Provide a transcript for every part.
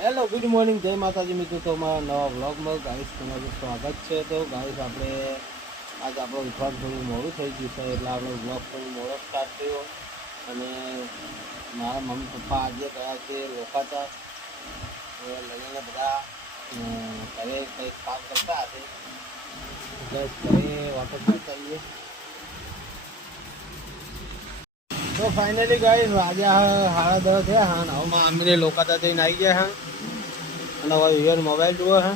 Hello good morning, જય માતાજી મિત્રો. તો અમારા નવા વ્લોગમાં ગાઈસ તમારું સ્વાગત છે. તો ગાઈસ આપણે આજ આપણો ઉઠવાનું થોડું મોડું થઈ ગયું છે, એટલે આપણો વ્લોગ થોડું મોડો સ્ટાર્ટ થયો. અને મારા મમ્મી પપ્પા આજે ગયા છે લોકાતા, લઈને બધા ઘરે કંઈક કામ કરતા હશે. ગાઈસ ઘરે વાપસ જતા આવીએ. તો ફાઇનલી ગાઈસ આજે 10:30 થયા હા. હવે અમીને લોકાતા જઈને આવી ગયા હા. અને હવે વિવર મોબાઈલ જુઓ હે.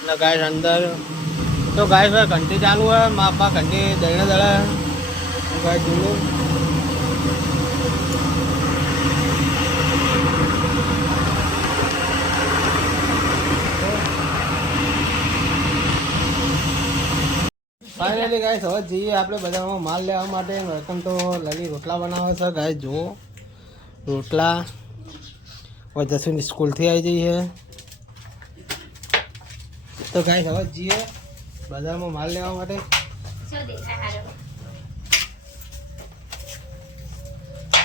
અને ગાય અંદર તો ગાય ભાઈ ઘંટી ચાલુ હે. મા બાપા ઘંટી દઈને દળે ગાય જુઓ. ફાઇનલી ગાય હવે જઈએ આપણે બજારમાં માલ લેવા માટે. રકમ તો લલી રોટલા બનાવે છે ગાય જુઓ. રોટલા હવે જશું સ્કૂલથી આવી જઈએ. તો ગાય હવે જઈએ બજારમાં માલ લેવા માટે.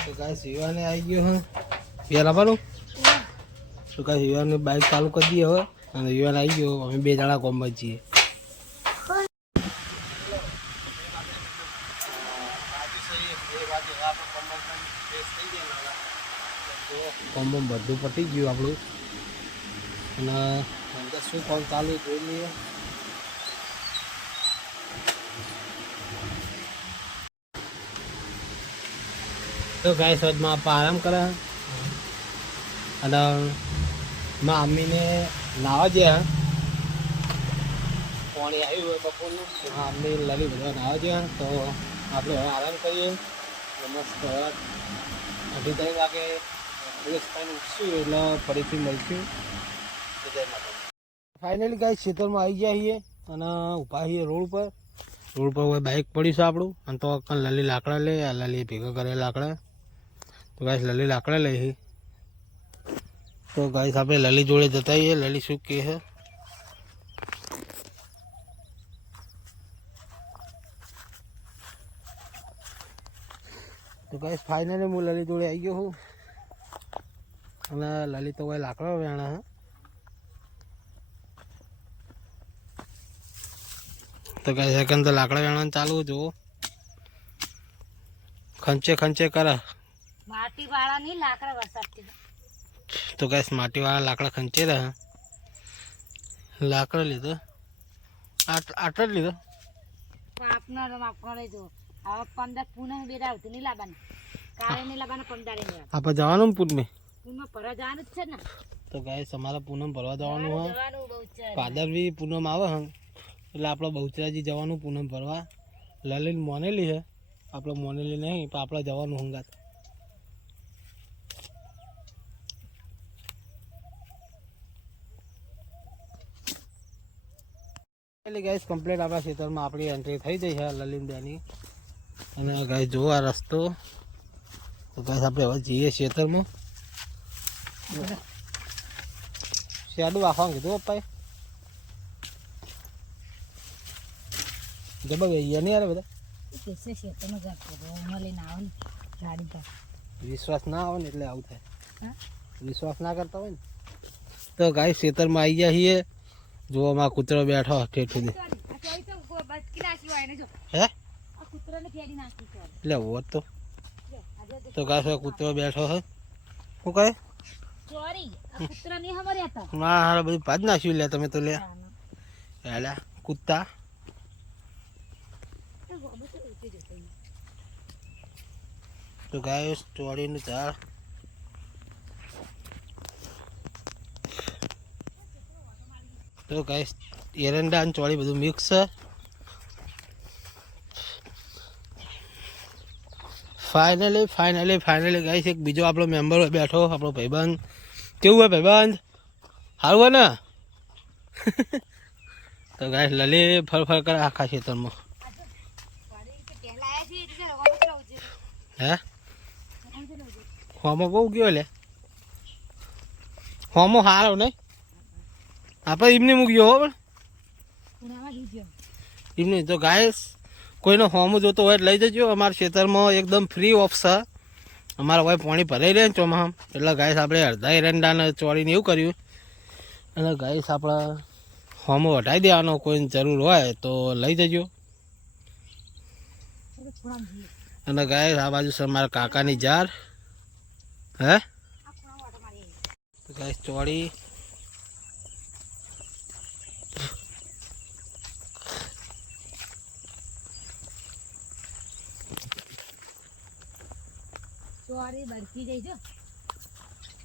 તો ગાય શિવાને આવી ગયો હે યાર આવવાનું. તો ગાય શિવાની બાઇક ચાલુ કરી દઈએ હવે. અને શિવાન આવી ગયો. અમે બે જણા કોમમાં જઈએ. કોમ બધું પતી ગયું આપણું. અને અંદર શું કોમ ચાલુ જોઈ લઈએ. તો ગાય સજમાં આરામ કરે. અને મારા મમ્મીને નાવા ગયા. પાણી આવ્યું હોય બપોરનું. મારા મમ્મી લલી બધા નાવા ગયા. તો આપણે હવે આરામ કરીએ. મસ્ત 2:30 વાગે ઉઠશું એટલે ફરીથી મળશું. ફાઇનલી ગાય ખેતરમાં આવી ગયા છીએ અને ઊભા છીએ રોડ પર. રોડ પર હવે બાઇક પડી છે આપણું. અને તો લલી લાકડા લે. આ લલી ભેગા કરે લાકડા. તો ગાય લલી લાકડા લઈ. તો ગાય આપણે લલી જોડે જતા આવીએ. લલી શું કહે છે. તો ગાય ફાઇનલી હું લલી જોડે આવી ગયો છું. અને લલિત તો ભાઈ લાકડા વેણા હે. તો કઈ સેકન્ડ તો લાકડા વેણા ચાલુ જુઓ. ખંચે ખંચે કરે. માટી વાળા ની લાકડા વસાડતી. તો કઈ માટી વાળા લાકડા ખંચે રહે. લાકડા લીધો આટલા જ લીધો. આપનો લઈ દો. હવે 15 પૂનમ બેડા આવતી નહીં લાવવાની. કાલે નહીં લાવવાના 15 નહીં. આપણે જવાનું ને પૂનમે. પૂનમ ભરવા જવાનું જ છે ને. તો ગાય અમારે પૂનમ ભરવા જવાનું હોય. ભાદરવી પૂનમ આવે હે એટલે આપણે બહુચરાજી જવાનું પૂનમ ભરવા. લલિત મોનેલી છે. આપણે મોનેલી નહીં પણ આપણે જવાનું હંગાત. એટલે ગાઈસ કમ્પ્લીટ આપણા ખેતરમાં આપણી એન્ટ્રી થઈ જઈ છે લલિતદાની. અને ગાય જુઓ આ રસ્તો. તો ગાઈસ આપણે હવે જઈએ ખેતરમાં. શેડું વાખવાનું કીધું પપ્પાએ. જબર ગયા નહીં યાર બધા. વિશ્વાસ ના આવે ને એટલે આવું થાય. વિશ્વાસ ના કરતા હોય ને. તો ગાય ખેતરમાં આવી ગયા છીએ. જો અમારો કૂતરો બેઠો ઠેઠ. હે એટલે હોત તો ગાય કૂતરો બેઠો હે. શું કહે ના હારે બધું ભાજ નાખ્યું લે તમે તો. લે હેલા કૂતા. તો ગાય ચોળીનું ઝાડ. તો ગાય એરંડા અને ચોળી બધું મિક્સ છે. ફાઇનલી ગાઈસ એક બીજો આપણો મેમ્બર બેઠો. આપણો ભાઈબંધ. કેવું હોય ભાઈબંધ? સારું હોય ને? તો ગાઈસ લલી ફર કરે આખા ખેતરમાં. હે હોમો બહુ ગયો લે. હોમો હારો નહીં. આપણે એમને મૂક્યો હો પણ એમને. તો ગાઈસ કોઈનો હોમો જોતો હોય લઈ જજો. અમારા ખેતરમાં એકદમ ફ્રી ઓફ છે. અમારા ભાઈ પાણી ભરાઈ રહે ને ચોમાસામાં એટલે ગાઈસ આપણે અડધા એરંડાને ચોળીને એવું કર્યું અને ગાઈસ આપણે હોમો વટાઈ દેવાનો કોઈને જરૂર હોય તો લઈ જજો. અને ગાઈસ આ બાજુ છે મારા કાકાની જાર. હે તો ગાઈસ ચોળી ચોરી બરફી જઈ જો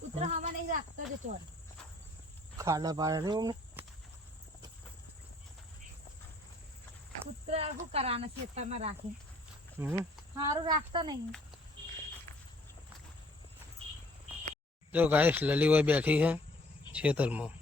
ઉતરા હવા નહીં રાખતો જો ચોર ખાડા પાડે ને અમને ઉતરા શું કરવાના ખેતરમાં રાખી સારું રાખતા નહીં. જો ગાઈસ લલી હોય બેઠી છે ખેતરમાં.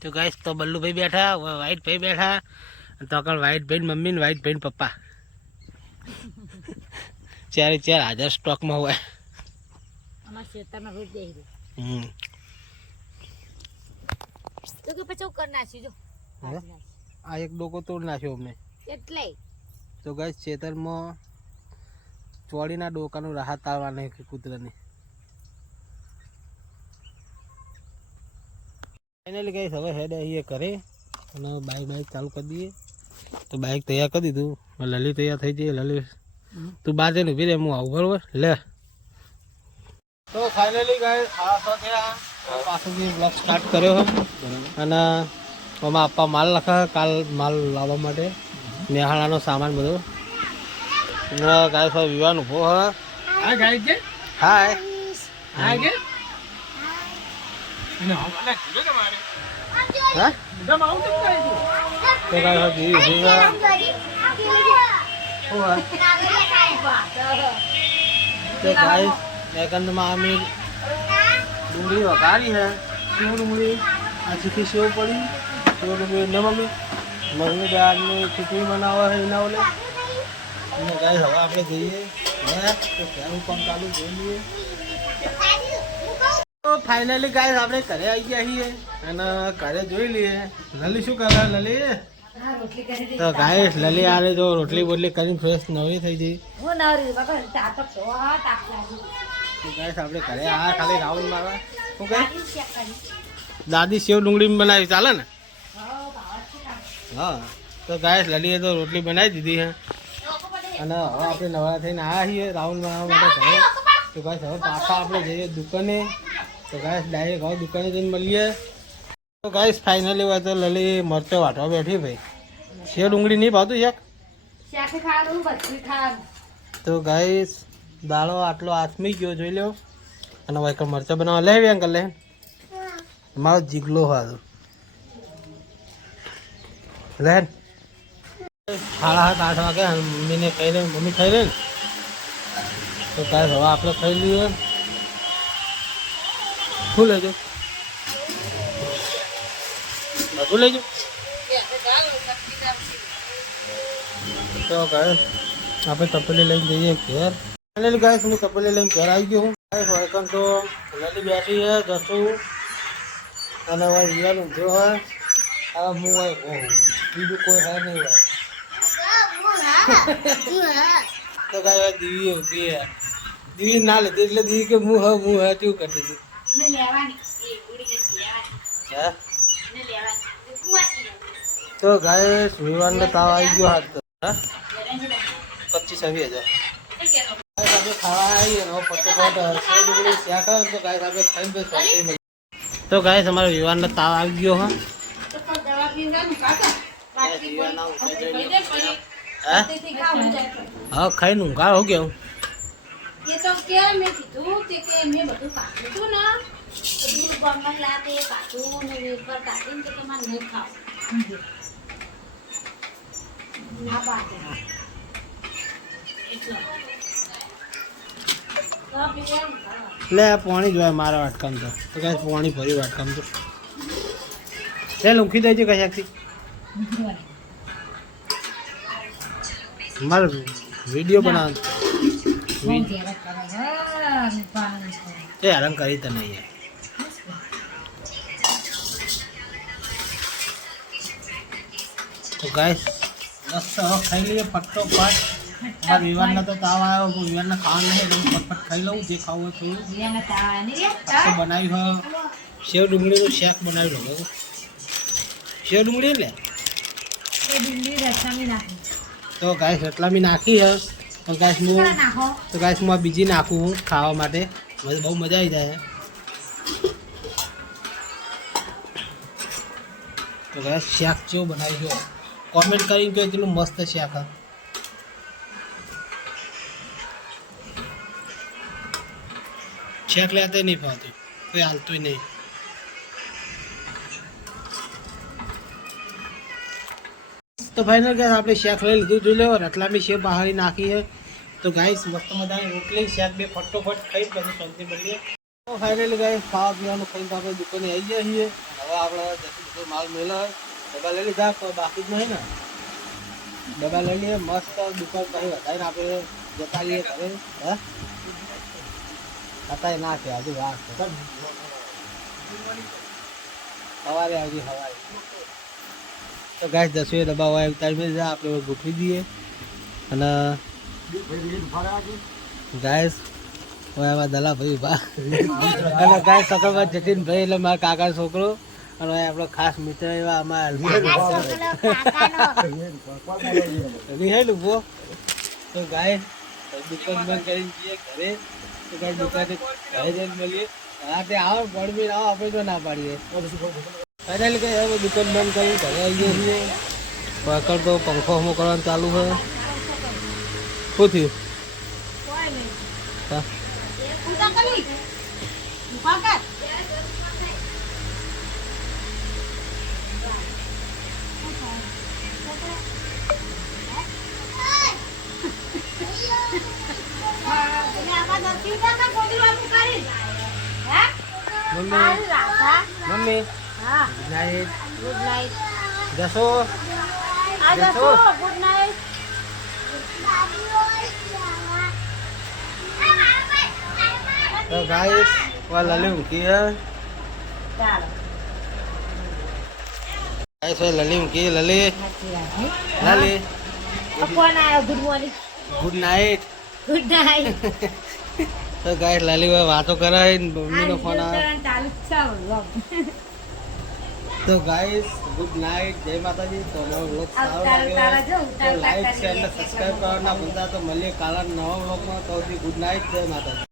તો ગાઈસ તો બલ્લુભાઈ બેઠા, વ્હાઈટ ભાઈ બેઠા, તો આગળ વ્હાઈટ ભાઈ મમ્મી ને વ્હાઈટ ભાઈ પપ્પા ચારે ચાર હાજર સ્ટોકમાં હોય. અમારા ખેતરમાં રોજ જઈ રહ્યું હમ તો કે પછી કર નાખી જો આ એક ડોકો તોડ નાખ્યો અમને. એટલે તો ગાઈસ ખેતરમાં ચોળીના ડોકાનું રાહત આવવાની કૂતરાની. ફાઇનલી ગાઈસ હવે હેડ આવીએ ઘરે અને બાઈક ચાલુ કરી દઈએ. તો બાઈક તૈયાર કરી દીધું, લલી તૈયાર થઈ જઈએ. લલી તું બહાર જઈને ઉભી રહે, હું આવું બરોબર લે. તો ફાઇનલી ગાઈસ પાછળથી બ્લોગ સ્ટાર્ટ કર્યો અને આમાં આપવા માલ લખા કાલ માલ લાવવા માટે નેહાળાનો સામાન બધો. ગાય સાહેબ વિવાન ઉભો હા હાય તો ગાય તો ગાય એકંદમાં અમે ડુંગળી વઘારી હે. સેવ ડુંગળી આ ચીખી સેવ પડી, સેવ ડુંગળી ને મમ્મી મગની દાળની ખીચડી બનાવે છે એના ઓલે. અને ગાય હવે આપણે જઈએ તો ઘરનું કામ ચાલુ જોઈ લઈએ. તો ફાઇનલી ગાય આપણે ઘરે આવી ગયા છીએ અને ઘરે જોઈ લઈએ લલી શું કરે. લલી તો ગાય લલી આને જો રોટલી બોટલી કરીને ફ્રેશ નવી થઈ ગઈ. ગાય આપણે ઘરે આ ખાલી રાઉન્ડ મારવા શું કહે દાદી સેવ ડુંગળી બનાવી ચાલે ને. હા તો ગાય લલીએ તો રોટલી બનાવી દીધી હે અને હવે આપણે નવરા થઈને આવ્યા છીએ રાઉન્ડ મારવા માટે ઘરે. તો ગાય હવે પાછા આપણે જઈએ દુકાને. તો ગાય ડાયરેક્ટ હવે દુકાને જઈને મળીએ. તો ગાય ફાઇનલી હોય તો લલી મરચો વાટવા બેઠી ભાઈ. સેવ ડુંગળી નહીં ભાવતું એક. તો ગાય દાળો આટલો આથમી ગયો જોઈ લો. અને વાયકર મરચા બનાવવા લેવી અંકલ લે મારો જીગલો હાલ લે. 8:30 વાગે મમ્મીને કહી દે, મમ્મી ખાઈ લે ને. તો ગાય હવે આપણે ખાઈ લઈએ. શું લેજો બધું લેજો. તો ગાય આપણે તપેલી લઈને જઈએ ઘેર. ફાઇનલી ગાય હું તપેલી લઈને ઘેર આવી ગયો હું. વેલકમ તો લલી બેઠી છે જશું અને હવે વિવાન ઊંધો હોય. હવે હું હોય બીજું કોઈ હે નહીં હોય. તો ગાય દીવી ઊંધી હે. દીવી ના લેતી એટલે દીવી કે હું હે કેવું કરતી હતી. તો ગાય વિવાનને તાવ આવી ગયો હાથ તો 25,000 આપણે ખાવા આવીએ ફટોફટ શેક તો ગાય આપણે ખાઈને તો ગાય તમારા વિવાનનો તાવ આવી ગયો હા. હા ખાઈને ઊંઘાર હો ગયો. ये तो क्या मैं कીધું તે કે મેં બધું કાઢ્યું હતું ને બધું ગમન લાતે કાઢું ને વેફર કાઢીને તો તમારે નહીં ખાવ ના પાડે લે પાણી જોય મારા વાટકામ તો કાંઈ પાણી ભર્યું વાટકામ તો લે લુંખી દેજો કશાકથી. મારે વિડીયો બનાવ ફોન ઘેરા કરે હા પાણી એ હેરાન કરી તને યાર તો ગાઈસ મસ્ત હવે ખાઈ લઈએ ફટોફટ મારા વિવાનને તો તાવ આવ્યો હું વિવાનને ખાવાનું નહીં એટલે હું ફટફટ ખાઈ લઉં જે ખાવું હોય થોડું એને તાવાની રે તો બનાવ્યું સેવ ડુંગળીનું શાક બનાવ્યું હવે સેવ ડુંગળી લે એ દિલ્હી રસામી નાખી તો ગાઈસ એટલા મેં નાખી હે તો ગાઈસ હું નાખો તો ગાઈસ હું આ બીજી નાખું હું ખાવા માટે મને બહુ મજા આવી જાય તો ગાઈસ શાક કેવું બનાવી જો કોમેન્ટ કરીને કહો એટલું મસ્ત શાક હા શાક લેતા નહીં ફાવતું કોઈ હાલતું નહીં તો ફાઇનલ ગેસ આપણે શાક લઈ લીધું જોઈ લો રતલામી સેવ બહારી નાખી છે તો ગાઈસ મસ્ત મજાની રોટલી શાક બે ફટોફટ ખાઈ પછી શાંતિ મળીએ તો ફાઇનલી ગાઈસ ખાવા પીવાનું ખાઈને આપણે દુકાને આવી ગયા છીએ હવે આપણે બધો માલ મેળો ડબ્બા લઈ લીધા તો બાકી જ નહીં ને ડબ્બા લઈ લઈએ મસ્ત દુકાન પછી વધારીને આપણે જતા રહીએ ઘરે હા અત્યારે ના છે હજુ વાર છે સવારે આવજી સવારે તો ગાય 10 ડબ્બા હોય ટાઈમે જ આપણે ગોઠવી દઈએ અને ગાય હોય આમાં દલા ભાઈ બા અને ગાય સકલમાં જતીનભાઈ એટલે મારા કાકા છોકરો અને આપણો ખાસ મિત્ર એવા આમાં રિહેલ ઉભો તો ગાય દુકાન બંધ કરીને જઈએ ઘરે તો ગાય દુકાને ઘરે જઈને મળીએ હા તે આવો પડવી આવો આપણે તો ના પાડીએ ફાઇનલી કઈ હવે દુકાન બંધ કરી ઘરે આવીએ છીએ આગળ તો પંખો હમો કરવાનું ચાલુ છે શું થયું હા mummy good night good night જશો આ જશો ગુડ નાઇટ તો ગાઈસ વા લલી ઊંઘી હે ચાલો ગાઈસ વા લલી ઊંઘી લલી લલી ફોન આવ્યો good morning good night good night તો ગાઈસ લલી વા વાતો કરે મમ્મીનો ફોન આવે ચાલુ છે તો ગાઈસ ગુડ નાઇટ જય માતાજી તો અમારો વ્લોગ સારો લાગ્યો તો લાઈક શેર અને સબસ્ક્રાઇબ કરવાના ભૂલતા તો મળીએ કાલના નવા વ્લોગમાં તો ગુડ નાઇટ જય માતાજી